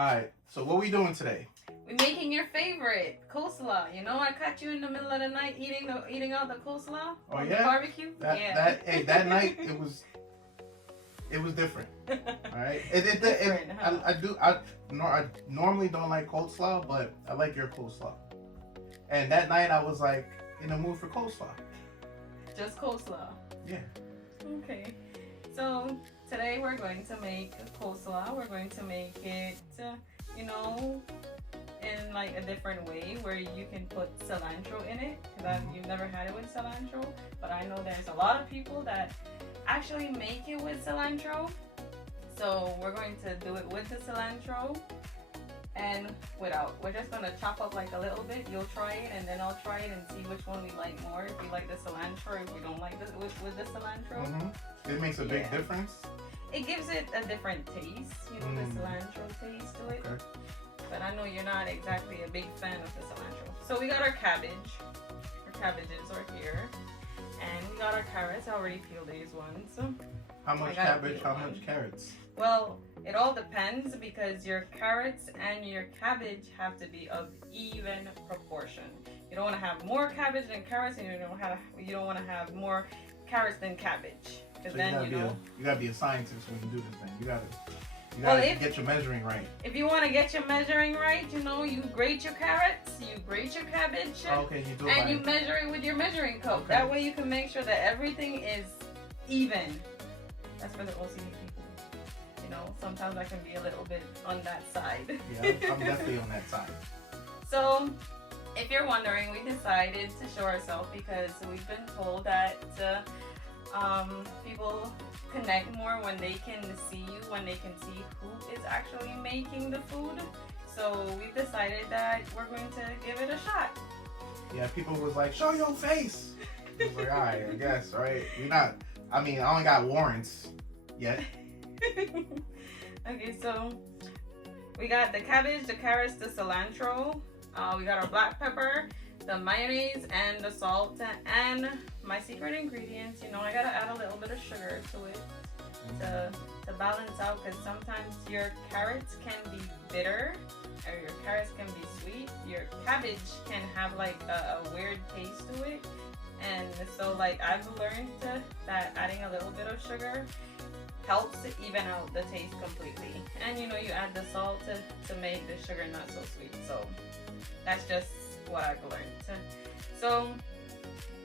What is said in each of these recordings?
Alright, so what we doing today? We're making your favorite coleslaw. You know, I caught you in the middle of the night eating out the coleslaw Oh on yeah, the barbecue. That night it was different. All right, I normally don't like coleslaw, but I like your coleslaw. And that night I was like in the mood for coleslaw. Just coleslaw. Yeah. Okay. So today we're going to make coleslaw. We're going to make it, in like a different way where you can put cilantro in it. Because you've never had it with cilantro, but I know there's a lot of people that actually make it with cilantro. So we're going to do it with the cilantro and without. We're just going to chop up like a little bit. You'll try it and then I'll try it and see which one we like more. If we like the cilantro, if we don't like this with the cilantro. It makes a big difference. It gives it a different taste, the cilantro taste to it. Okay. But I know you're not exactly a big fan of the cilantro. So we got our cabbage. Our cabbages are here. And we got our carrots. I already peeled these ones. How much cabbage, how much carrots? Well, it all depends because your carrots and your cabbage have to be of even proportion. You don't want to have more cabbage than carrots, and you don't want to have more carrots than cabbage. Because so then you gotta be a scientist when you do this thing. You gotta get your measuring right. If you want to get your measuring right, you grate your carrots, you grate your cabbage, okay, you do it and you measure it with your measuring cup. Okay. That way you can make sure that everything is even. That's for the OCD people. Sometimes I can be a little bit on that side. Yeah, I'm definitely on that side. So, if you're wondering, we decided to show ourselves because we've been told that people connect more when they can see you, when they can see who is actually making the food. So we've decided that we're going to give it a shot. Yeah, people was like, show your face. I was like, alright, I guess, right? I only got warrants yet. Okay, so we got the cabbage, the carrots, the cilantro. We got our black pepper, the mayonnaise, and the salt, and my secret ingredients. I gotta add a little bit of sugar to it to balance out, because sometimes your carrots can be bitter or your carrots can be sweet. Your cabbage can have like a weird taste to it, and so I've learned that adding a little bit of sugar helps to even out the taste completely. And you add the salt to make the sugar not so sweet. So that's just what I've learned. So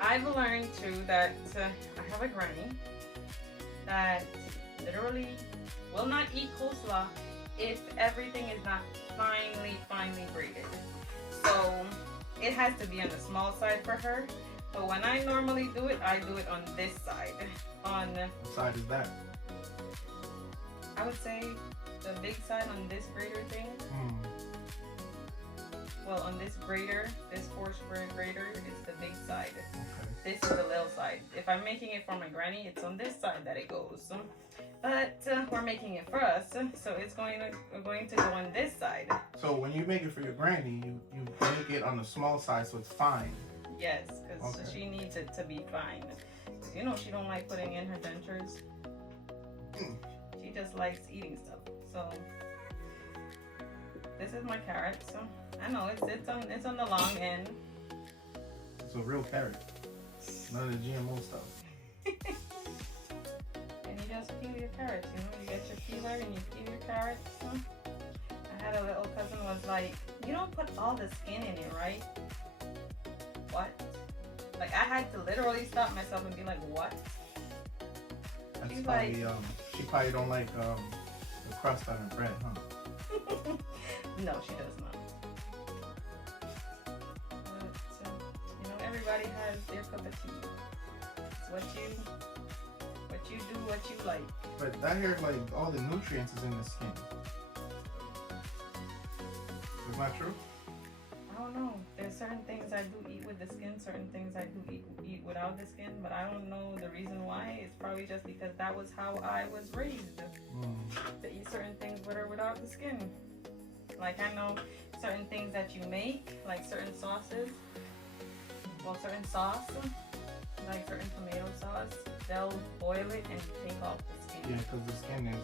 I've learned too that I have a granny that literally will not eat coleslaw if everything is not finely grated. So it has to be on the small side for her. But when I normally do it, I do it on this side. What side is that? I would say the big side on this grater thing. Well, on this grater, this 4-square grater, it's the big side. Okay. This is the little side. If I'm making it for my granny, it's on this side that it goes. But we're making it for us, so it's going to go on this side. So when you make it for your granny, you make it on the small side so it's fine. Yes, because she needs it to be fine. She don't like putting in her dentures. She just likes eating stuff. So this is my carrot. So I know it's on the long end. It's a real carrot. None of the GMO stuff. And you just peel your carrots. You get your peeler and you peel your carrots. I had a little cousin was like, you don't put all the skin in it, right? What? I had to literally stop myself and be like, what? That's She's probably, she probably don't like the crust on her bread, huh? No, she does not. But, everybody has their cup of tea. It's what you do, what you like. But I hear all the nutrients is in the skin. Is that true? I don't know. There's certain things I do eat with the skin, certain things I do eat without the skin, but I don't know the reason why. It's probably just because that was how I was raised, to eat certain things with or without the skin. I know certain things that you make, like certain sauces, certain sauce, like certain tomato sauce, they'll boil it and take off the skin. Yeah, because the skin is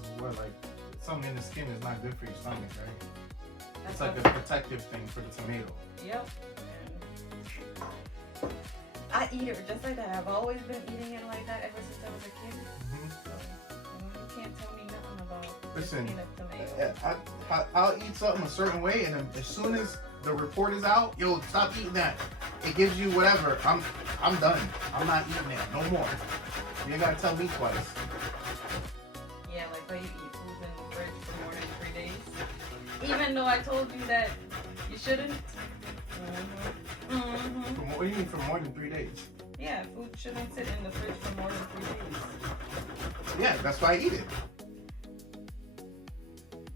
something in the skin is not good for your stomach, right? like a protective thing for the tomato. Yep. And I eat it just like that. I've always been eating it like that ever since I was a kid. So, you can't tell me nothing about Listen, tomato. I'll eat something a certain way, and then as soon as the report is out, yo, stop eating that. It gives you whatever. I'm done. I'm not eating that no more. You ain't gotta tell me twice. Yeah, like how you eat food in the fridge for more than 3 days. Even though I told you that you shouldn't. What do you mean for more than 3 days? Yeah, food shouldn't sit in the fridge for more than 3 days. Yeah, that's why I eat it.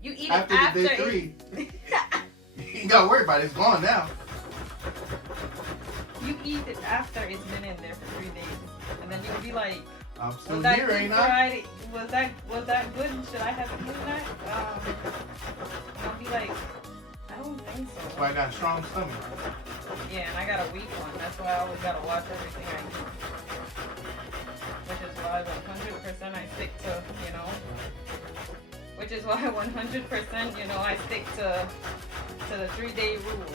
You eat after it after the day 3. You ain't gotta worry about it. It's gone now. You eat it after it's been in there for 3 days, and then you'll be like, I'm still was here, ain't I? Was that good? Should I have eaten that? I'll be like, I don't think so. That's why I got a strong stomach. Yeah, and I got a weak one. That's why I always gotta watch everything I eat. Which is why 100% I stick to, Which is why 100%, I stick to the 3-day rule.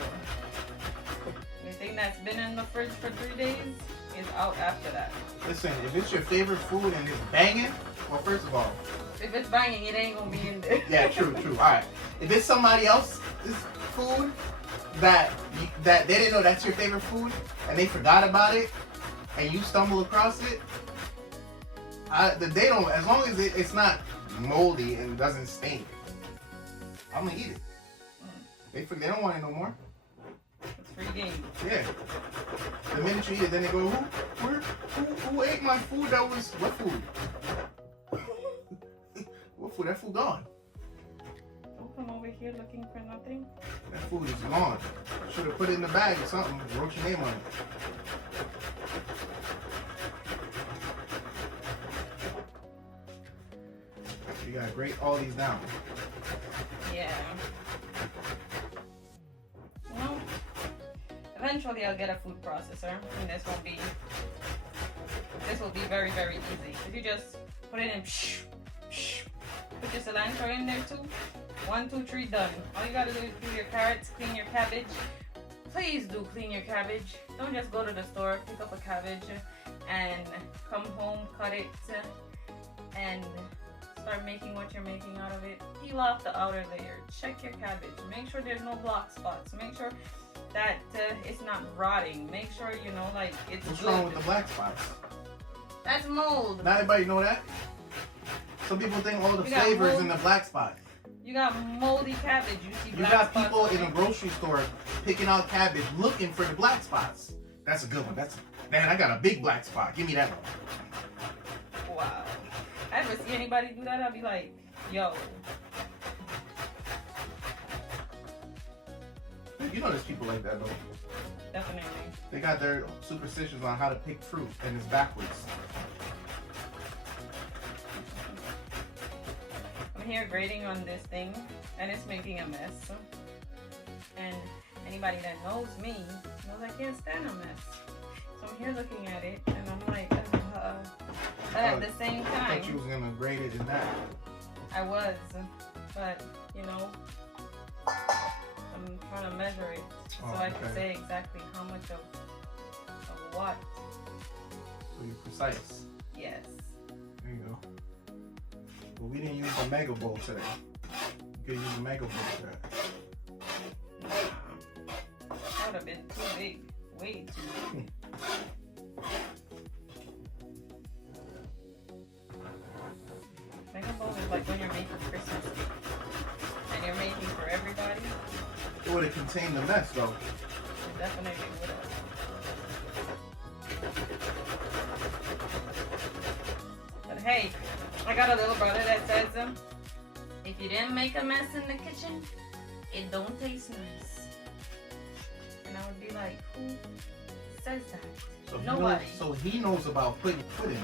Anything that's been in the fridge for 3 days is out after that. Listen, if it's your favorite food and it's banging, well, first of all, if it's banging, it ain't gonna be in there. Yeah, true. All right. If it's somebody else's food that they didn't know that's your favorite food and they forgot about it, and you stumble across it, they don't. As long as it's not moldy and doesn't stink, I'm gonna eat it. They don't want it no more. It's free game. Yeah. The minute you eat it, then they go, who ate my food? That was what food? What food? That food gone. Don't come over here looking for nothing. That food is gone. Should have put it in the bag or something. Wrote your name on it. You gotta grate all these down. Yeah. Well, eventually I'll get a food processor, and this will be very, very easy. If you just put it in, put your cilantro in there too. 1, 2, 3, done. All you gotta do is do your carrots, clean your cabbage. Please do clean your cabbage. Don't just go to the store, pick up a cabbage, and come home, cut it, and start making what you're making out of it. Peel off the outer layer. Check your cabbage. Make sure there's no black spots. Make sure that it's not rotting. Make sure it's What's good. wrong with the black spots? That's mold. Not everybody know that. Some people think all the flavor is in the black spot. You got moldy cabbage. You see You black got spots people on in a it. grocery store picking out cabbage, looking for the black spots. That's a good one. Man, I got a big black spot. Give me that one. Wow. I ever see anybody do that, I'll be like, yo. You know there's people like that though. Definitely. They got their superstitions on how to pick fruit, and it's backwards. I'm here grading on this thing, and it's making a mess. And anybody that knows me knows I can't stand a mess. So I'm here looking at it, and I'm like, but at the same I time, thought you was gonna grade it in that. I was, but I'm trying to measure it so I can say exactly how much of what. So you're precise. Yes. There you go. But we didn't use the mega bowl today. You could use the mega bowl for that. That would have been too big. Way too big. Mega bowl is like when you're making Christmas cake. And you're making for everybody. It would have contained the mess though. It definitely would have. But hey, I got a little brother that says, if you didn't make a mess in the kitchen, it don't taste nice. And I would be like, who says that? So Nobody. So he knows about putting pudding.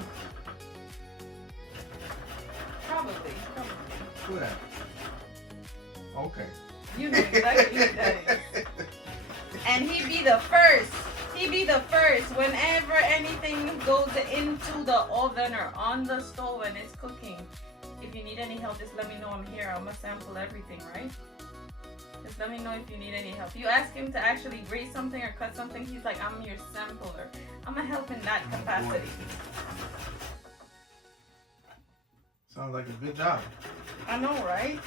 Probably. Look at that. Okay. You know exactly what that is. And he'd be the first. Whenever anything goes into the oven or on the stove and it's cooking. If you need any help, just let me know. I'm here. I'm gonna sample everything, right? Just Let me know if you need any help. You ask him to actually grate something or cut something, he's like, I'm your sampler. I'm gonna help in that capacity. Sounds like a good job. I know, right?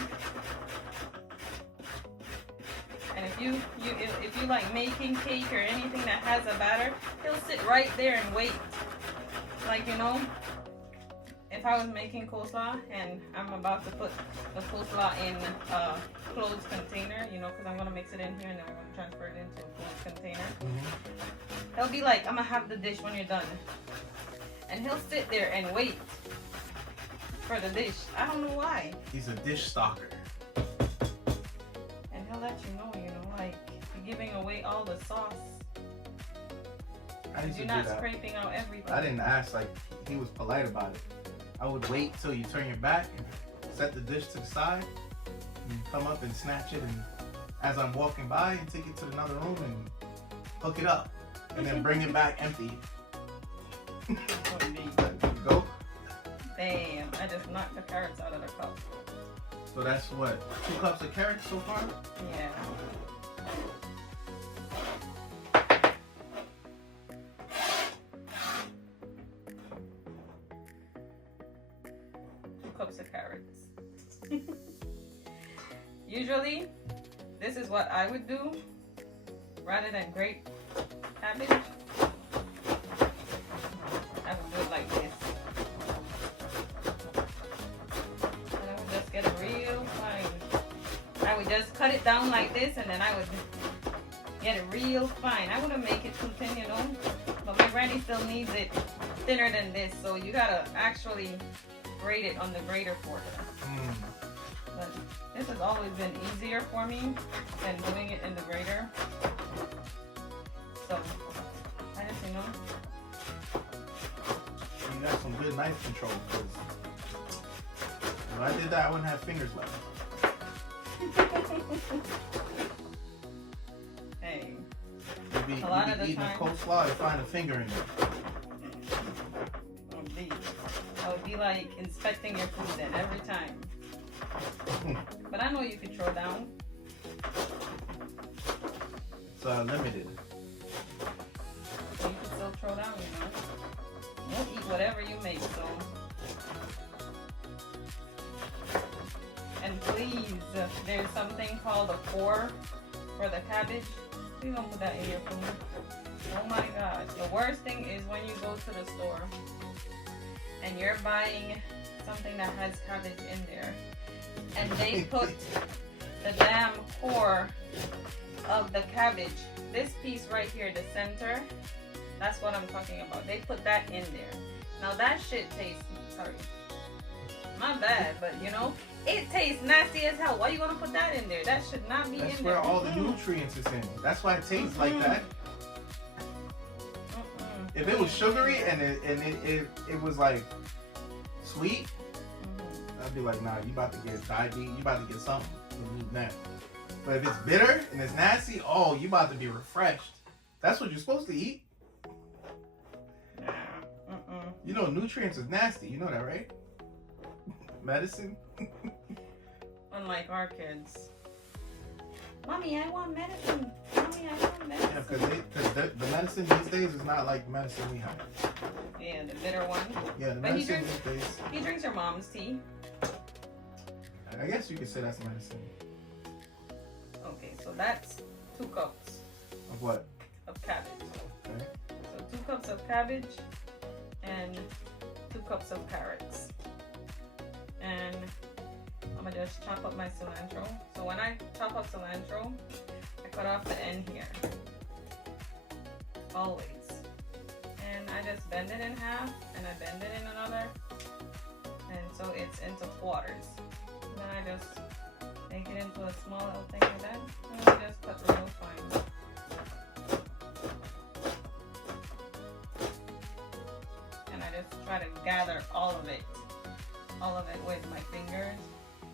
And if you like making cake or anything that has a batter, he'll sit right there and wait. Like, you know, if I was making coleslaw and I'm about to put the coleslaw in a closed container, you know, because I'm gonna mix it in here and then we're gonna transfer it into a closed container. He'll be like, I'm gonna have the dish when you're done, and he'll sit there and wait for the dish. I don't know why. He's a dish stalker. And he'll let you know, like you're giving away all the sauce. You're not scraping out everything. I didn't ask, like, he was polite about it. I would wait till you turn your back and set the dish to the side and come up and snatch it, and as I'm walking by and take it to another room and hook it up and then bring it back empty. Go. Damn, I just knocked the carrots out of the cup. So that's what, 2 cups of carrots so far? Yeah. Cups of carrots. Usually, this is what I would do rather than grate cabbage. I would do it like this. And I would just get it real fine. I would just cut it down like this, and then I would get it real fine. I wouldn't make it too thin, you know, but my granny still needs it thinner than this, so you gotta actually grate it on the grater for her. But this has always been easier for me than doing it in the grater. So I just, you know. You got some good knife control, because if I did that, I wouldn't have fingers left. Hey. You'd be eating a coleslaw and find a finger in it. I would be like inspecting your food then every time. But I know you could throw down. It's limited. So you can still throw down, you know. You'll eat whatever you make, so. And please, there's something called a core for the cabbage. Please don't put that in your food. Oh my God. The worst thing is when you go to the store and you're buying something that has cabbage in there, and they put the damn core of the cabbage, this piece right here, the center, that's what I'm talking about. They put that in there. Now that shit tastes, sorry, my bad, but you know, it tastes nasty as hell. Why are you gonna put that in there? That should not be in there. That's where all the nutrients is in. That's why it tastes like that. If it was sugary and it was like sweet, I'd be like, nah, you about to get diabetes, you about to get something. That. But if it's bitter and it's nasty, oh, you about to be refreshed. That's what you're supposed to eat. You know, nutrients is nasty. You know that, right? Medicine. Unlike our kids. Mommy, I want medicine. Mommy, I want medicine. Yeah, because the medicine these days is not like the medicine we have. Yeah, the bitter one. Yeah, the medicine these days. He drinks your mom's tea. I guess you could say that's medicine. Okay, so that's 2 cups. Of what? Of cabbage. Okay. So 2 cups of cabbage and 2 cups of carrots. And I'm gonna just chop up my cilantro. So when I chop up cilantro, I cut off the end here. Always. And I just bend it in half, and I bend it in another. And so it's into quarters. And then I just make it into a small little thing like that. And I just cut real fine. And I just try to gather all of it with my fingers,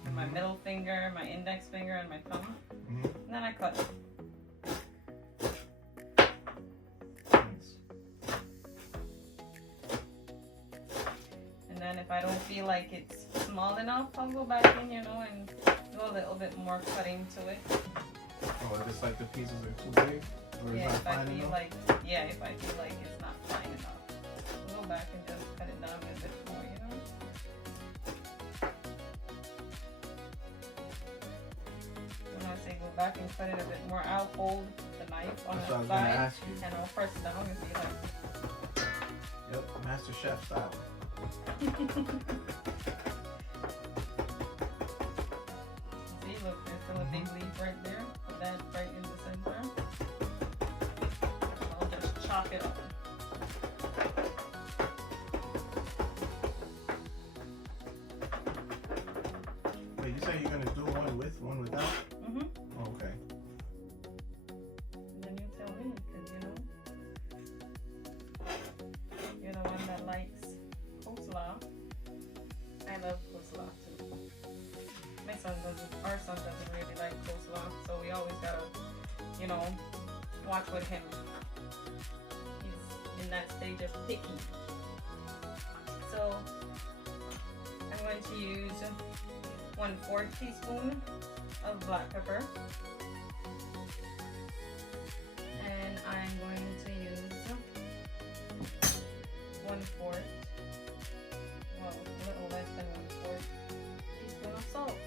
and my middle finger, my index finger, and my thumb. And then I cut. And then if I don't feel like it's small enough, I'll go back in, you know, and do a little bit more cutting to it. Oh, just like the pieces are too big? Or Yeah, it's if not I fine feel enough? like, if I feel like it's not fine enough. Go back and just cut it down a bit more, you know? When I say go back and cut it a bit more, I'll hold the knife on That's what I the was gonna side ask you. and I'll press it down and be like, Yep, Master Chef style. see, look, there's still a big leaf right there. Put that right in the center. And I'll just chop it up. Wait, you say you're gonna do one with, one without? Mm-hmm. Oh, okay. And then you tell me, because you're the one that likes coleslaw. I love coleslaw too. Our son doesn't really like coleslaw, so we always gotta, watch with him. He's in that stage of picky. So I'm going to use 1/4 teaspoon of black pepper. And I'm going to use 1/4, well, a little less than 1/4 teaspoon of salt.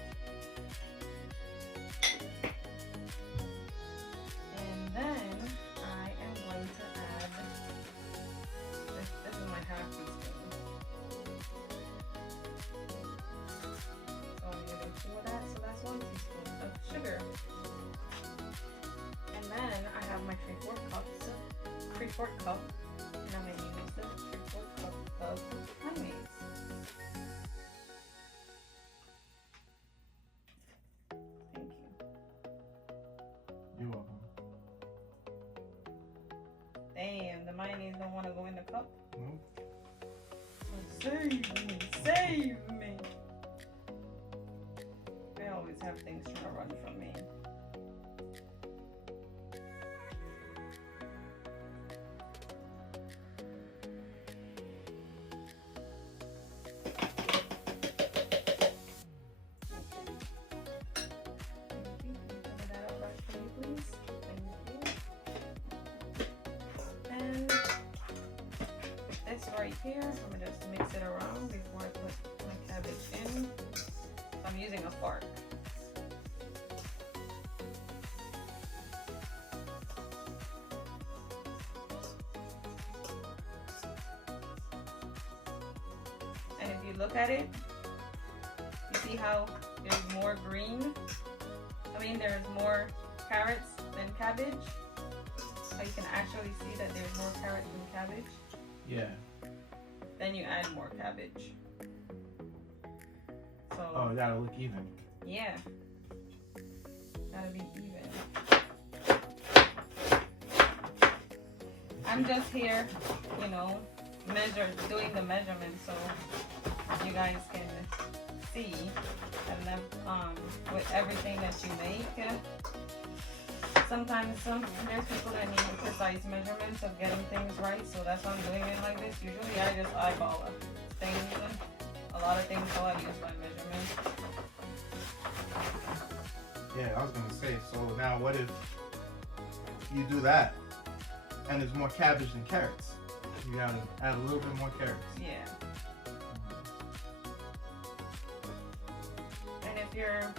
And then I am going to add, this is my half teaspoon. So I'm using 2 of that, so that's 1 teaspoon of sugar. And then I have my 3/4 cup, and I'm going to use the 3/4 cup of mayonnaise. Thank you. You're welcome. Damn, the mayonnaise don't want to go in the cup. Nope. Save me. I always have things trying to run from me. Right here, I'm gonna just mix it around before I put my cabbage in. I'm using a fork. And if you look at it, you see how there's more green? There's more carrots than cabbage. So you can actually see that there's more carrots than cabbage. Yeah. Then you add more cabbage. So. Oh, it gotta look even. Yeah. Gotta be even. I'm just here, doing the measurements so you guys can see. And then, with everything that you make, sometimes there's people that need precise measurements of getting things right, so that's why I'm doing it like this. Usually I just eyeball things. A lot of things so I use my measurements. Yeah, I was gonna say, so now what if you do that and there's more cabbage than carrots? You gotta add a little bit more carrots. Yeah. And if you're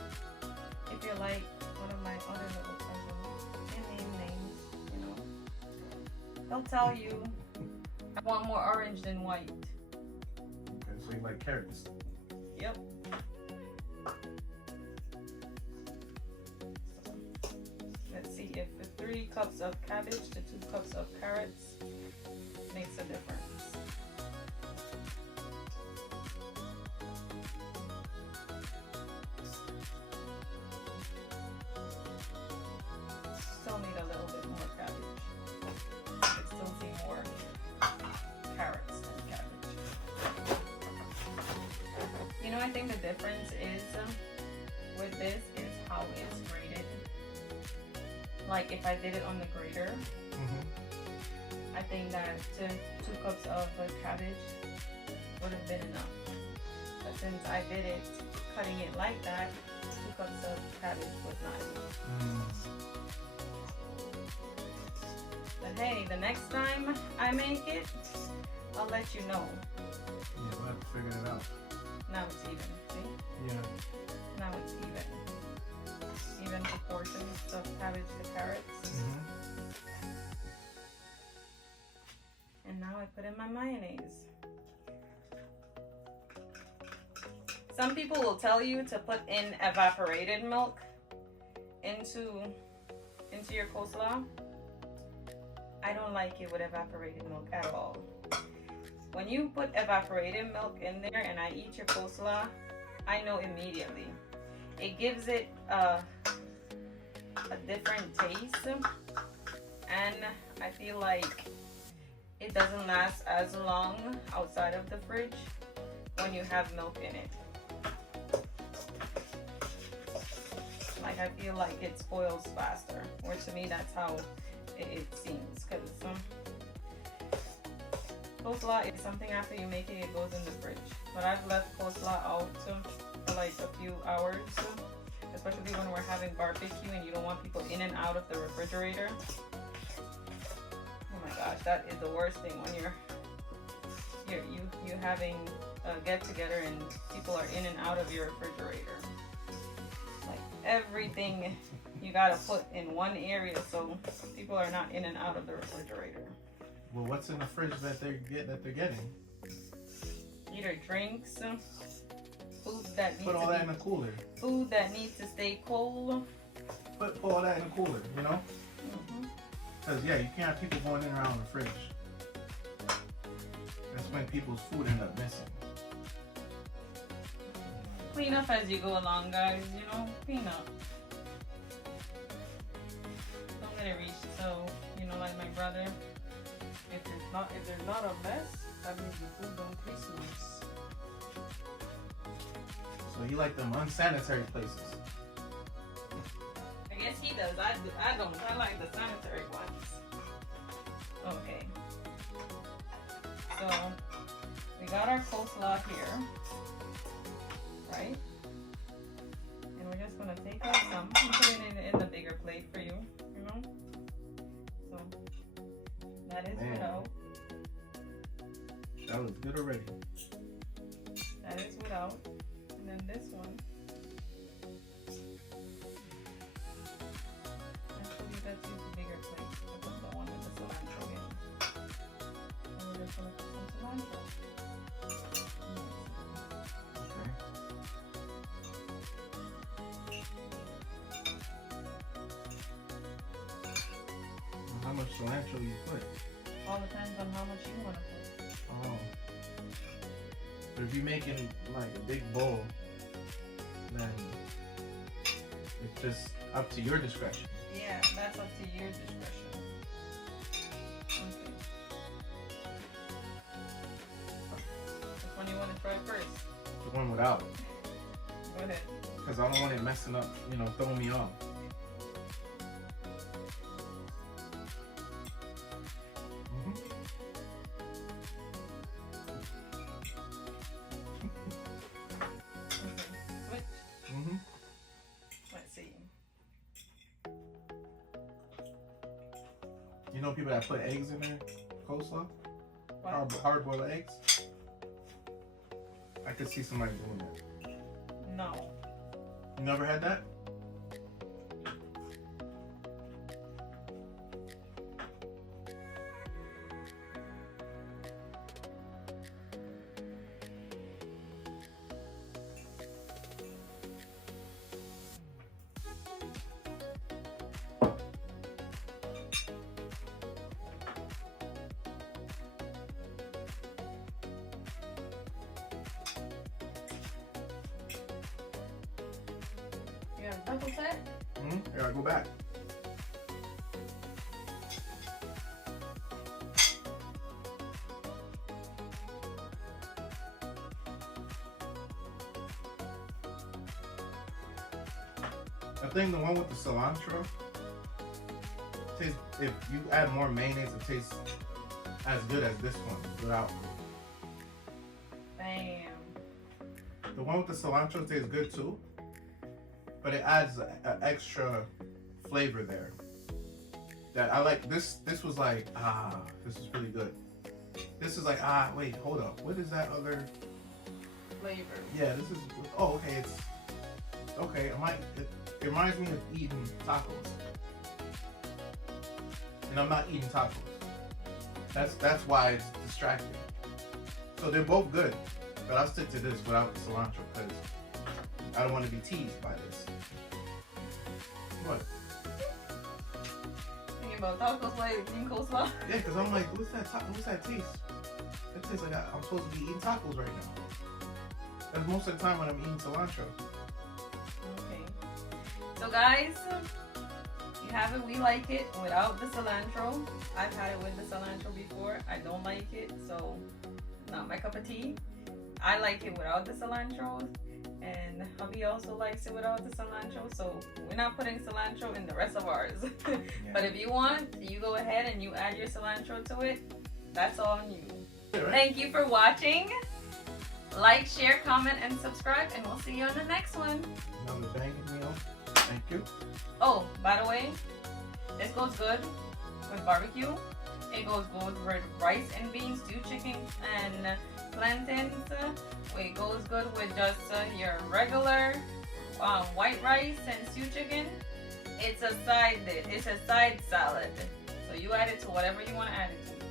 like one of my other little cousins, they'll tell you, I want more orange than white. Okay, so you like carrots. Yep. Let's see if the 3 cups of cabbage to 2 cups of carrots makes a difference. Still need a little bit more cabbage. I still see more carrots than cabbage. I think the difference is with this is how it's grated. Like if I did it on the grater, I think that 2 cups of cabbage would have been enough. But since I did it cutting it like that, 2 cups of cabbage was not enough. hey, the next time I make it, I'll let you know. Yeah, we'll have to figure it out. Now it's even, see? Yeah. Now it's even. Even proportions of cabbage to carrots. Mm-hmm. And now I put in my mayonnaise. Some people will tell you to put in evaporated milk into your coleslaw. I don't like it with evaporated milk at all. When you put evaporated milk in there and I eat your coleslaw, I know immediately. It gives it a different taste, and I feel like it doesn't last as long outside of the fridge when you have milk in it. Like, I feel like it spoils faster, or to me that's how it seems, because coleslaw is something after you make it, it goes in the fridge. But I've left coleslaw out for like a few hours, especially when we're having barbecue and you don't want people in and out of the refrigerator. Oh my gosh, that is the worst thing when you're having a get together and people are in and out of your refrigerator. Like, everything you gotta put in one area so people are not in and out of the refrigerator. Well, what's in the fridge that they're getting? Either drinks, food that needs put all that in the cooler. Food that needs to stay cold. Put all that in the cooler, you know? Because, yeah, you can't have people going in and around the fridge. That's when people's food end up missing. Clean up as you go along, guys, you know? Clean up. Don't let it reach so, you know, like my brother. If there's not a mess, that means the food don't taste nice. So you like them unsanitary places? I guess he does. I don't. I like the sanitary ones. Okay. So we got our coleslaw here, right? And we're just gonna take out some and put it in the bigger plate for you. You know. So that is without. That was good already. That is without. And then this one. Actually, let's use the bigger plate. This is the one with the cilantro in. And we're just gonna put some cilantro. Okay. How much cilantro you put? All depends on how much you want to put. Oh. But if you're making like a big bowl, then it's just up to your discretion. Yeah, that's up to your discretion. Okay. Which one you want to try first? The one without. Go ahead. Because I don't want it messing up, you know, throwing me off. You know people that put eggs in their coleslaw? Hard-boiled eggs? I could see somebody doing that. No. You never had that? You have double set? Here, I go back. I think the one with the cilantro tastes, if you add more mayonnaise, it tastes as good as this one without. Bam. The one with the cilantro tastes good too, but it adds an extra flavor there. that I like. This was like, this is really good. This is like, wait, hold up. What is that other flavor? Yeah, this is, okay, it's, okay, it reminds me of eating tacos. And I'm not eating tacos. That's why it's distracting. So they're both good, but I'll stick to this without cilantro because I don't want to be teased by this. What? Thinking about tacos like eating coleslaw? Yeah, because I'm like, what's that taste? That tastes like I'm supposed to be eating tacos right now. That's most of the time when I'm eating cilantro. Okay. So guys, you have it, we like it without the cilantro. I've had it with the cilantro before. I don't like it, so not my cup of tea. I like it without the cilantro, and hubby also likes it without the cilantro, so we're not putting cilantro in the rest of ours. Yeah. But if you want, you go ahead and you add your cilantro to it. That's all on you. Yeah, right? Thank you for watching. Like, share, comment, and subscribe, and we'll see you on the next one. Another banging meal. Thank you. Oh, by the way, this goes good with barbecue. It goes good with rice and beans, stewed chicken, and plantains. It goes good with just your regular white rice and stewed chicken. It's a side salad. So you add it to whatever you want to add it to.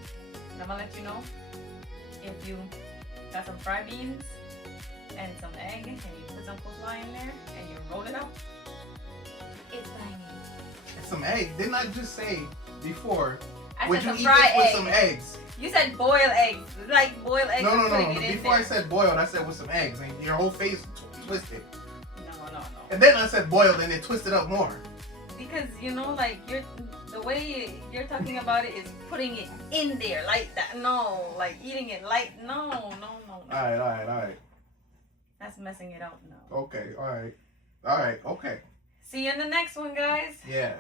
And I'm gonna let you know if you got some fried beans and some egg, and you put some coleslaw in there, and you roll it up. It's tiny. Some egg. Didn't I just say before? I Would said you some eat fried this with eggs. some eggs? You said boiled eggs. Like boiled eggs. No. Putting it in Before I there. said boiled, I said with some eggs, and your whole face twisted. No. And then I said boiled, and it twisted up more. Because like the way you're talking about it is putting it in there like that. No, like eating it like no. All right. That's messing it up now. Okay, all right, okay. See you in the next one, guys. Yeah.